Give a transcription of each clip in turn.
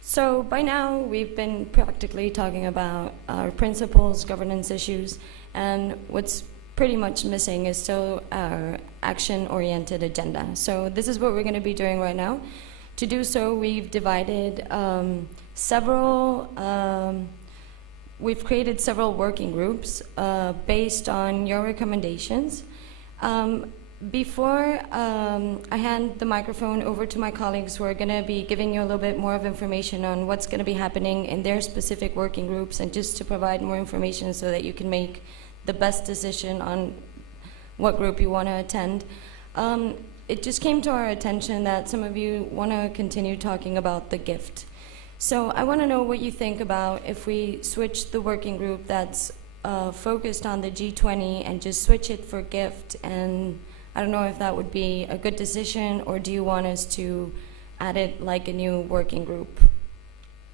So by now, we've been practically talking about our principles, governance issues, and what's pretty much missing is still our action-oriented agenda. So this is what we're going to be doing right now. To do so, we've divided we've created several working groups based on your recommendations. Before I hand the microphone over to my colleagues who are going to be giving you a little bit more of information on what's going to be happening in their specific working groups, and just to provide more information so that you can make the best decision on what group you want to attend. It just came to our attention that some of you want to continue talking about the gift. So I want to know what you think about if we switch the working group that's focused on the G20 and just switch it for gift. And I don't know if that would be a good decision, or do you want us to add it like a new working group?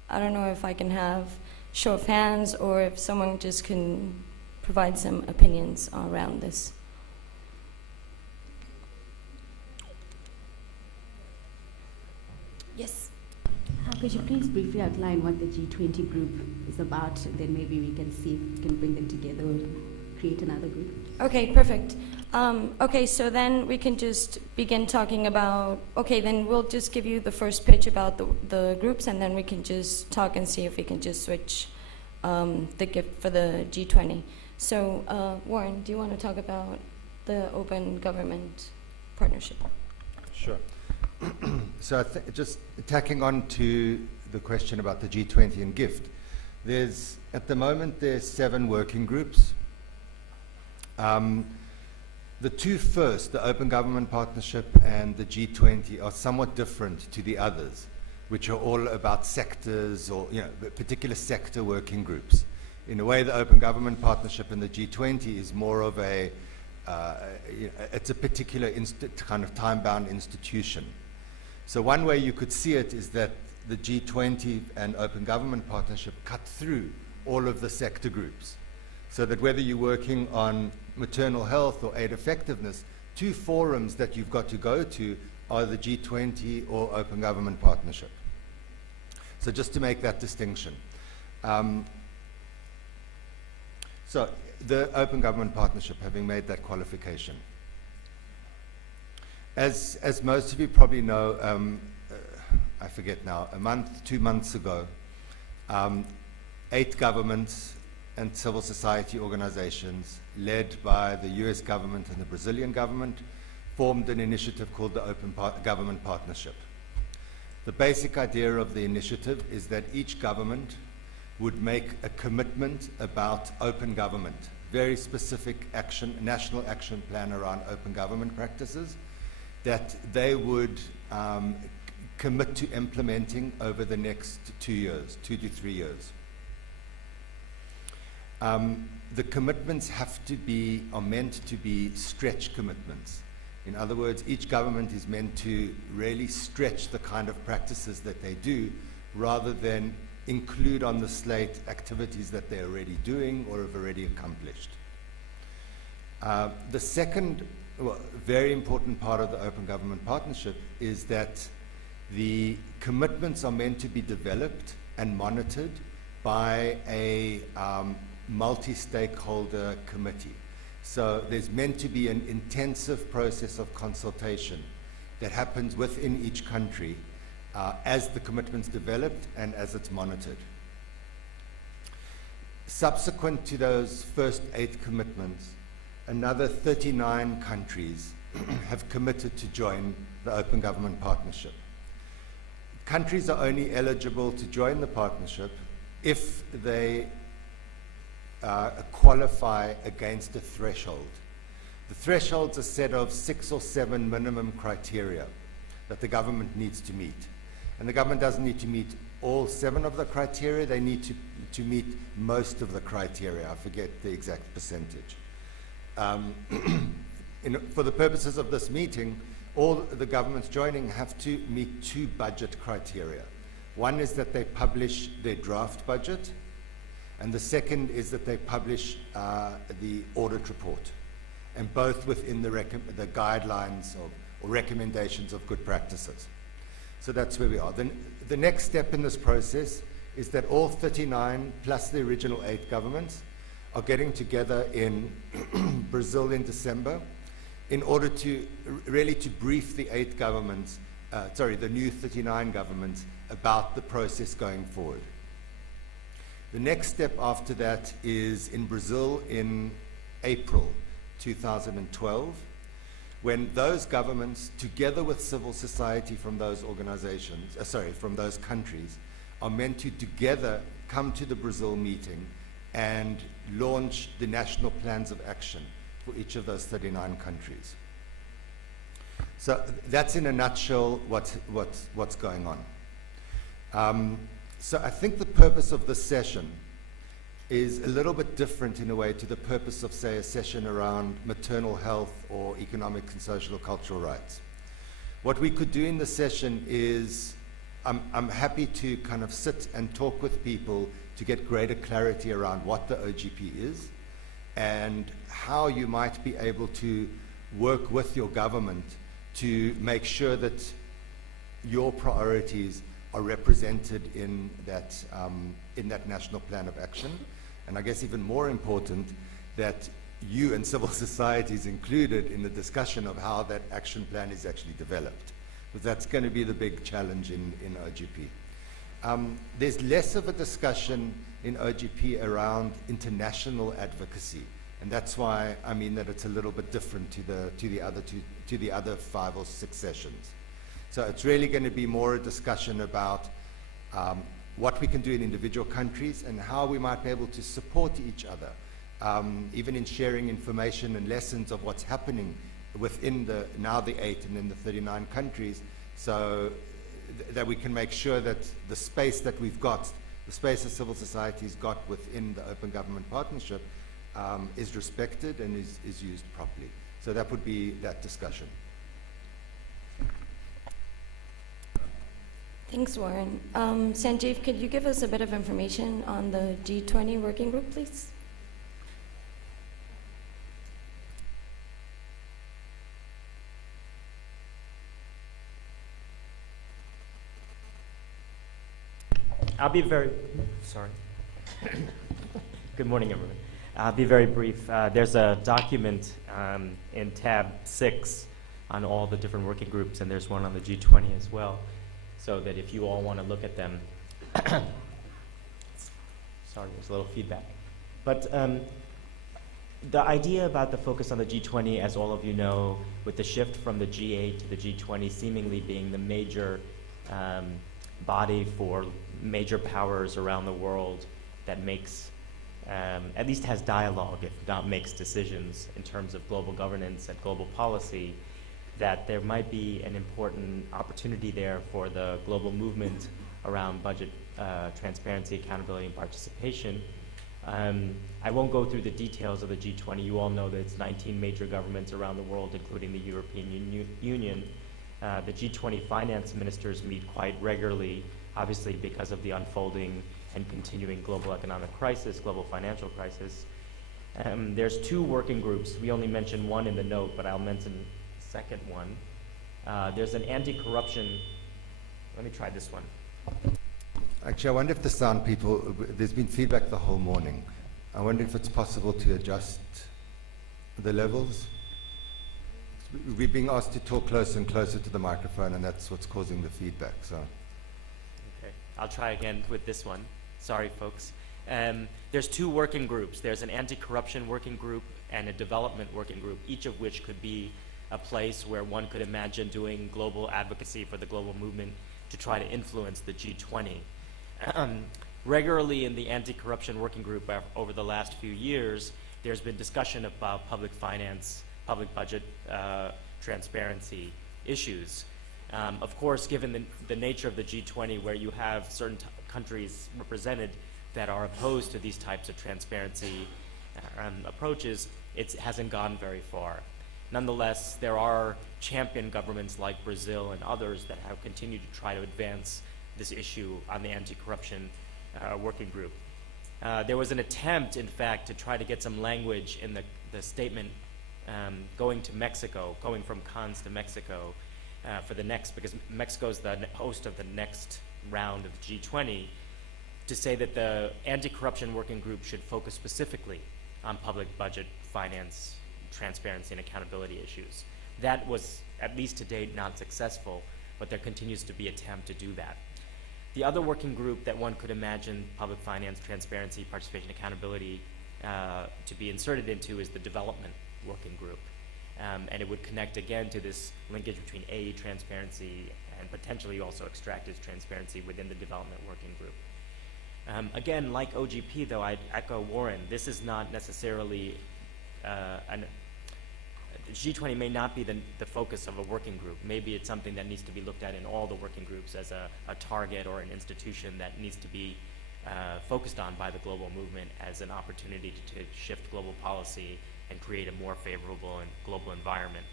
I don't know if I can have show of hands, or if someone just can provide some opinions around this. Yes. Could you please briefly outline what the G20 group is about? Then maybe we can see if we can bring them together or create another group. Okay, perfect. Okay, so then we can just begin talking about, okay, then we'll just give you the first pitch about the groups, and then we can just talk and see if we can just switch the gift for the G20. So, Warren, do you want to talk about the Open Government Partnership? Sure. So just tacking on to the question about the G20 and gift, at the moment there's 7 working groups. The two first, the Open Government Partnership and the G20, are somewhat different to the others, which are all about sectors or particular sector working groups. In a way, the Open Government Partnership and the G20 is more of it's a particular kind of time-bound institution. So one way you could see it is that the G20 and Open Government Partnership cut through all of the sector groups, so that whether you're working on maternal health or aid effectiveness, 2 forums that you've got to go to are the G20 or Open Government Partnership. So just to make that distinction. So the Open Government Partnership, having made that qualification. As most of you probably know, I forget now, 2 months ago, 8 governments and civil society organizations, led by the US government and the Brazilian government, formed an initiative called the Open Government Partnership. The basic idea of the initiative is that each government would make a commitment about open government, very specific action, national action plan around open government practices, that they would commit to implementing over the next 2 to 3 years. The commitments are meant to be stretch commitments. In other words, each government is meant to really stretch the kind of practices that they do, rather than include on the slate activities that they're already doing or have already accomplished. The second very important part of the Open Government Partnership is that the commitments are meant to be developed and monitored by a multi-stakeholder committee. So there's meant to be an intensive process of consultation that happens within each country as the commitment's developed and as it's monitored. Subsequent to those first 8 commitments, another 39 countries have committed to join the Open Government Partnership. Countries are only eligible to join the partnership if they qualify against a threshold. The threshold's a set of 6 or 7 minimum criteria that the government needs to meet. And the government doesn't need to meet all 7 of the criteria, they need to meet most of the criteria. I forget the exact percentage. For the purposes of this meeting, all the governments joining have to meet 2 budget criteria. One is that they publish their draft budget, and the second is that they publish the audit report, and both within the guidelines or recommendations of good practices. So that's where we are. Then the next step in this process is that all 39 plus the original 8 governments are getting together in Brazil in December in order to really to brief the 8 governments, the new 39 governments about the process going forward. The next step after that is in Brazil in April 2012, when those governments, together with civil society from those organizations, from those countries, are meant to together come to the Brazil meeting and launch the national plans of action for each of those 39 countries. So that's in a nutshell what's going on. So I think the purpose of this session is a little bit different in a way to the purpose of, say, a session around maternal health or economic and social or cultural rights. What we could do in the session is, I'm happy to kind of sit and talk with people to get greater clarity around what the OGP is and how you might be able to work with your government to make sure that your priorities are represented in that national plan of action. And I guess even more important, that you and civil society is included in the discussion of how that action plan is actually developed. Because that's going to be the big challenge in OGP. There's less of a discussion in OGP around international advocacy. And that's why I mean that it's a little bit different to the other 5 or 6 sessions. So it's really going to be more a discussion about what we can do in individual countries and how we might be able to support each other, even in sharing information and lessons of what's happening within the 8 and then the 39 countries, so that we can make sure that the space that we've got, the space that civil society's got within the Open Government Partnership is respected and is used properly. So that would be that discussion. Thanks, Warren. Sanjeev, could you give us a bit of information on the G20 working group, please? I'll be very, sorry. Good morning, everyone. I'll be very brief. There's a document in tab 6 on all the different working groups, and there's one on the G20 as well, so that if you all want to look at them, sorry, there's a little feedback. But the idea about the focus on the G20, as all of you know, with the shift from the G8 to the G20 seemingly being the major body for major powers around the world that makes, at least has dialogue, if not makes decisions in terms of global governance and global policy, that there might be an important opportunity there for the global movement around budget transparency, accountability, and participation. I won't go through the details of the G20. You all know that it's 19 major governments around the world, including the European Union. The G20 finance ministers meet quite regularly, obviously because of the unfolding and continuing global economic crisis, global financial crisis. There's 2 working groups. We only mentioned one in the note, but I'll mention the second one. There's an anti-corruption, let me try this one. Actually, I wonder if the sound people, there's been feedback the whole morning. I wonder if it's possible to adjust the levels. We're being asked to talk closer and closer to the microphone, and that's what's causing the feedback. So, okay, I'll try again with this one. Sorry, folks. There's 2 working groups. There's an anti-corruption working group and a development working group, each of which could be a place where one could imagine doing global advocacy for the global movement to try to influence the G20. Regularly in the anti-corruption working group over the last few years, there's been discussion about public finance, public budget transparency issues. Of course, given the nature of the G20, where you have certain countries represented that are opposed to these types of transparency approaches, it hasn't gone very far. Nonetheless, there are champion governments like Brazil and others that have continued to try to advance this issue on the anti-corruption working group. There was an attempt, in fact, to try to get some language in the statement going to Mexico, going from Cannes to Mexico, for the next, because Mexico is the host of the next round of the G20, to say that the anti-corruption working group should focus specifically on public budget, finance, transparency, and accountability issues. That was, at least to date, not successful, but there continues to be attempt to do that. The other working group that one could imagine public finance, transparency, participation, accountability to be inserted into is the development working group. And it would connect again to this linkage between aid, transparency, and potentially also extractive transparency within the development working group. Again, like OGP though, I'd echo Warren, this is not necessarily, G20 may not be the focus of a working group. Maybe it's something that needs to be looked at in all the working groups as a target or an institution that needs to be focused on by the global movement as an opportunity to shift global policy and create a more favorable and global environment.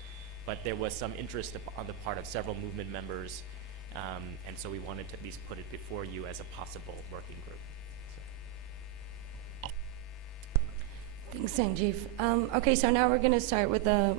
But there was some interest on the part of several movement members, and so we wanted to at least put it before you as a possible working group. Thanks, Sanjeev. Okay, so now we're going to start with the